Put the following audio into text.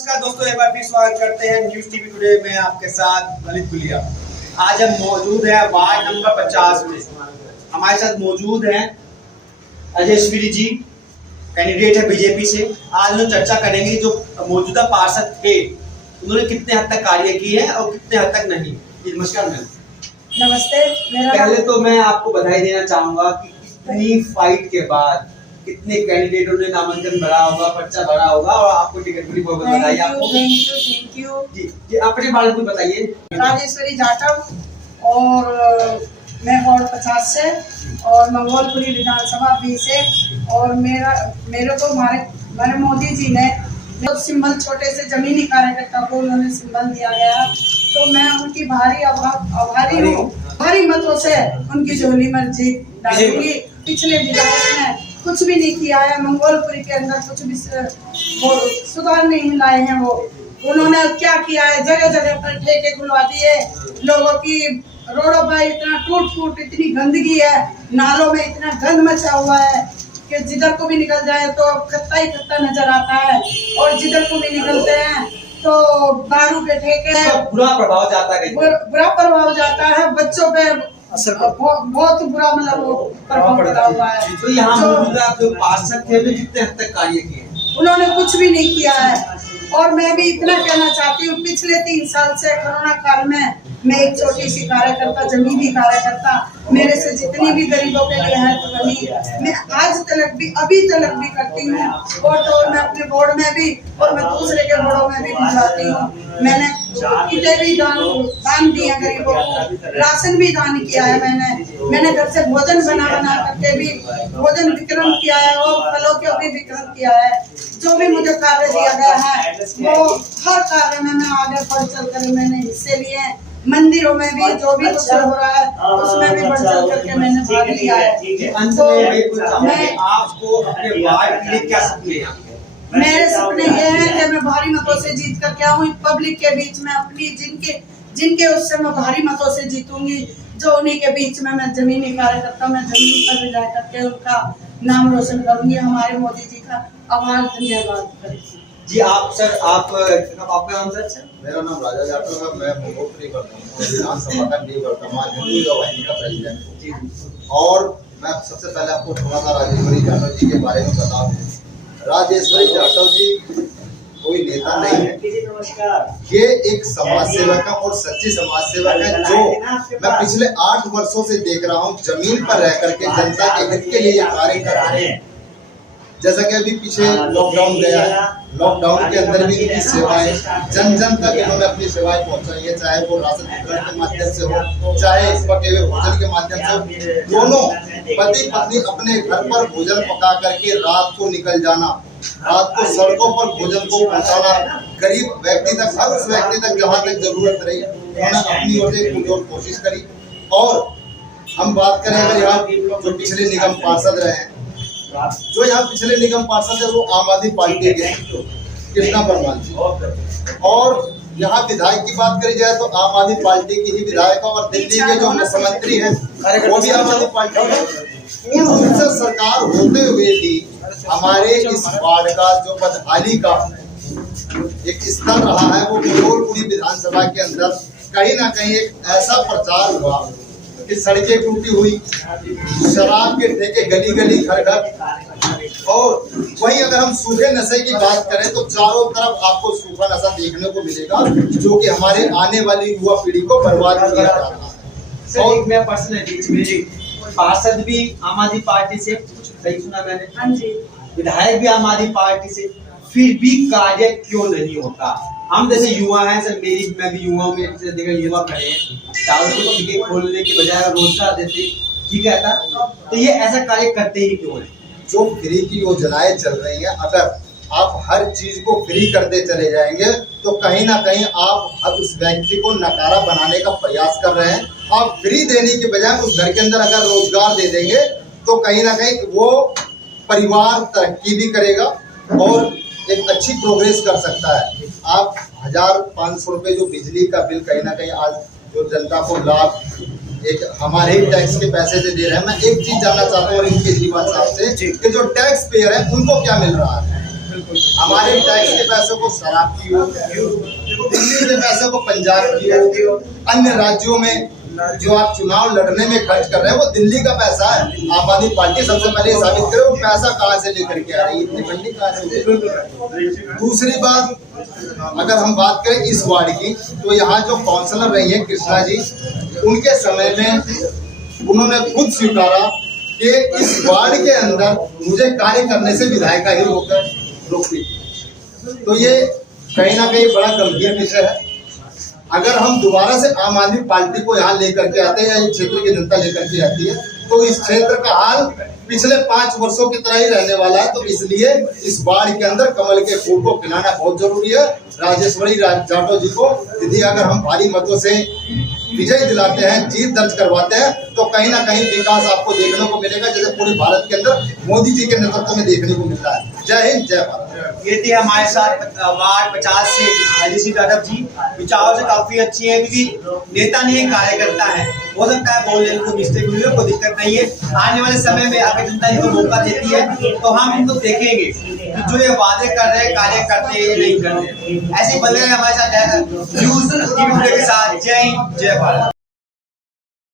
नमस्कार दोस्तों, एक बार फिर स्वागत करते हैं न्यूज टीवी टुडे में। आपके साथ ललित गुलिया। आज हम मौजूद हैं वार्ड नंबर 50 में। हमारे साथ मौजूद हैं अजयश्वरी जी, कैंडिडेट है बीजेपी से। आज हम चर्चा करेंगे जो मौजूदा पार्षद थे उन्होंने कितने हद तक कार्य किए हैं और कितने हद तक नहीं। नमस्कार मैम। नमस्ते। पहले तो मैं आपको बधाई देना चाहूंगा कि इतनी फाइट के बाद कितने कैंडिडेटों ने नामांकन भरा होगा, पर्चा भरा होगा और आपको टिकट मिली। बहुत बधाई आपको। थैंक यू जी अपने बारे में बताइए। राजेश्वरी जाटव और मैं वार्ड 50 से और मंगोलपुरी विधानसभा 20 से। और मेरे को हमारे मोदी जी ने सिंबल छोटे से जमीनी कार्यकर्ता को उन्होंने सिंबल दिया गया, तो मैं उनकी आभारी हूँ। भारी मतों से उनकी झोली में जीत डालूंगी। पिछले विधायक ने कुछ भी नहीं किया है, मंगोलपुरी के अंदर कुछ भी सुधार नहीं लाए हैं। वो उन्होंने क्या किया है, जगह जगह पर ठेके खुलवा दिए लोगों की। रोडों पर इतना टूट इतनी गंदगी है, नालों में इतना गंद मचा हुआ है कि जिधर को भी निकल जाए तो खत्ता ही खत्ता नजर आता है, और जिधर को भी निकलते हैं तो दारू के ठेके। बुरा प्रभाव जाता है, बुरा प्रभाव जाता है बच्चों पे, बहुत बुरा मतलब वो प्रभाव पड़ा हुआ है। तो यहाँ मौजूदा जो पार्षद थे वे कितने हद तक कार्य किए? उन्होंने कुछ भी नहीं किया है। और मैं भी इतना कहना चाहती हूँ, पिछले 3 साल से कोरोना काल में मैं एक छोटी सी कार्यकर्ता, जमीनी कार्यकर्ता, मेरे से जितनी भी गरीबों के लिए हेल्प बनी मैं आज तक भी अभी तक भी करती हूँ। और मैं अपने बोर्ड में भी और मैं दूसरे के बोर्डों में भी भिजवाती हूँ। मैंने किटे भी दान दिया गरीबों को, राशन भी दान किया है। मैंने घर से भोजन बना करके भी भोजन वितरण किया है और फलों के भी वितरण किया है। जो भी मुझे कार्य दिया गया है वो हर कार्य में मैं आगे बढ़ चल कर मैंने हिस्से लिए। मंदिरों में भी जो भी कुछ हो रहा है उसमें भी बढ़ चल करके मैंने भाग लिया है। तो मैं आपको अपने वार्ड के लिए क्या सपने हैं? मेरे सपने ये हैं कि मैं भारी मतों से जीत करके आऊँ पब्लिक के बीच में, अपनी जिनके उससे मैं भारी मतों से जीतूंगी, जो उन्हीं के बीच में मैं जमीनी कार्यकर्ता में जमीन पर भी जा करके उनका नाम रोशन करूंगी। हमारे मोदी जी का आभार, धन्यवाद। जी आप सर, आपका नाम सर? मेरा नाम राजा जाटव है। मैं मंगोलपुरी विधानसभा का निवर्तमान हिंदू वाहिनी का प्रेसिडेंट हूँ। और मैं सबसे पहले आपको थोड़ा सा राजेश्वरी जाटव जी के बारे में बता दूँ। राजेश्वरी जाटव जी कोई नेता नहीं है, ये एक समाज सेवक है और सच्ची समाज सेवक है, जो मैं पिछले 8 वर्षों से देख रहा हूँ जमीन पर रह करके जनता के हित के लिए ये कार्य कर रहे हैं। जैसा कि अभी पीछे लॉकडाउन गया है, लॉकडाउन के अंदर भी इनकी सेवाएं जन तक इन्होंने अपनी सेवाएं पहुंचाई है, चाहे वो राशन वितरण के माध्यम से हो, चाहे पके हुए भोजन के माध्यम से हो। दोनों पति पत्नी अपने घर पर भोजन पका करके रात को निकल जाना, रात को सड़कों पर भोजन को पहुंचाना, गरीब व्यक्ति तक, हर उस व्यक्ति तक जहाँ तक जरूरत रही उन्होंने अपनी ओर से पुरजोर कोशिश करी। और हम बात करें अगर यहाँ जो पिछले निगम पार्षद रहे हैं, जो यहाँ पिछले निगम पार्षद है वो आम आदमी पार्टी के कृष्णा परमार जी। और यहाँ विधायक की बात करी जाए तो आम आदमी पार्टी की ही विधायक, और दिल्ली के जो मुख्यमंत्री हैं वो भी आम आदमी पार्टी है। पूर्ण रूप से सरकार होते हुए भी हमारे इस वार्ड का जो बदहाली का एक स्तर रहा है वो मंगोलपुरी विधानसभा के अंदर कहीं ना कहीं एक ऐसा प्रचार हुआ कि सड़कें टूटी हुई, शराब के ठेके गली गली घर घर। और वहीं अगर हम सूखे नशे की बात करें तो चारों तरफ आपको सूखा नशा देखने को मिलेगा, जो कि हमारे आने वाली युवा पीढ़ी को बर्बाद किया जा रहा है। और मैं पर्सनली पार्षद भी आम आदमी पार्टी से, सही सुना मैंने? हाँ जी। विधायक भी आम आदमी पार्टी से, फिर भी कार्य क्यों नहीं होता? हम जैसे युवा हैं सर, मैं भी युवाओं में देखा युवा खड़े हैं, चारों को ठेके खोलने के बजाय रोजगार देते, ठीक है था, तो ये ऐसा कार्य करते ही क्यों है? जो फ्री की योजनाएं चल रही हैं, अगर आप हर चीज को फ्री करते चले जाएंगे तो कहीं ना कहीं आप उस व्यक्ति को नकारा बनाने का प्रयास कर रहे हैं। आप फ्री देने के बजाय उस घर के अंदर अगर रोजगार दे देंगे तो कहीं ना कहीं वो परिवार तरक्की भी करेगा और एक अच्छी प्रोग्रेस कर सकता है। आप 1500 रुपए जो बिजली का बिल कहीं ना कहीं आज जो जनता को लाभ एक हमारे टैक्स के पैसे से दे रहे हैं। मैं एक चीज जानना चाहता हूँ केजरीवाल साहब से कि जो टैक्स पेयर है उनको क्या मिल रहा है? हमारे टैक्स के पैसों को शराब की हो, दिल्ली के पैसों को पंजाब की हो, अन्य राज्यों में जो आप चुनाव लड़ने में खर्च कर रहे हैं वो दिल्ली का पैसा है। आम आदमी पार्टी सबसे पहले साबित करे वो पैसा कहाँ से लेकर के आ रही है, इतनी फंडिंग कहाँ से हो रही है। दूसरी बात, अगर हम बात करें इस वार्ड की, तो यहाँ जो काउंसलर रही है कृष्णा जी, उनके समय में उन्होंने खुद स्वीकारा कि इस वार्ड के अंदर मुझे कार्य करने से विधायिका ही रोकती। तो ये कहीं ना कहीं बड़ा गंभीर विषय है। अगर हम दोबारा से आम आदमी पार्टी को यहाँ लेकर के आते हैं या इस क्षेत्र की जनता लेकर के आती है, तो इस क्षेत्र का हाल पिछले 5 वर्षों की तरह ही रहने वाला है। तो इसलिए इस वार्ड के अंदर कमल के फूल को खिलाना बहुत जरूरी है। राजेश्वरी जाटव जी को यदि अगर हम भारी मतों से विजय दिलाते हैं, जीत दर्ज करवाते हैं, तो कहीं ना कहीं विकास आपको देखने को मिलेगा, जैसे पूरे भारत के अंदर मोदी जी के नेतृत्व में देखने को मिलता है। जय हिंद, जय भारत। ये थे हमारे साथ वार्ड 50 से राजेश्वरी जाटव जी। विचारों से काफी अच्छी है, क्योंकि नेता नहीं है, कार्यकर्ता है। हो सकता है बोलने को मिस्टेक हुई हो, कोई दिक्कत नहीं है। आने वाले समय में अगर जनता इनको मौका देती है तो हम इनको देखेंगे कि जो ये वादे कर रहे हैं कार्य करते हैं या नहीं करते। ऐसे बने रहे हमारे साथ न्यूज़ टीवी के साथ। जय हिंद, जय भारत।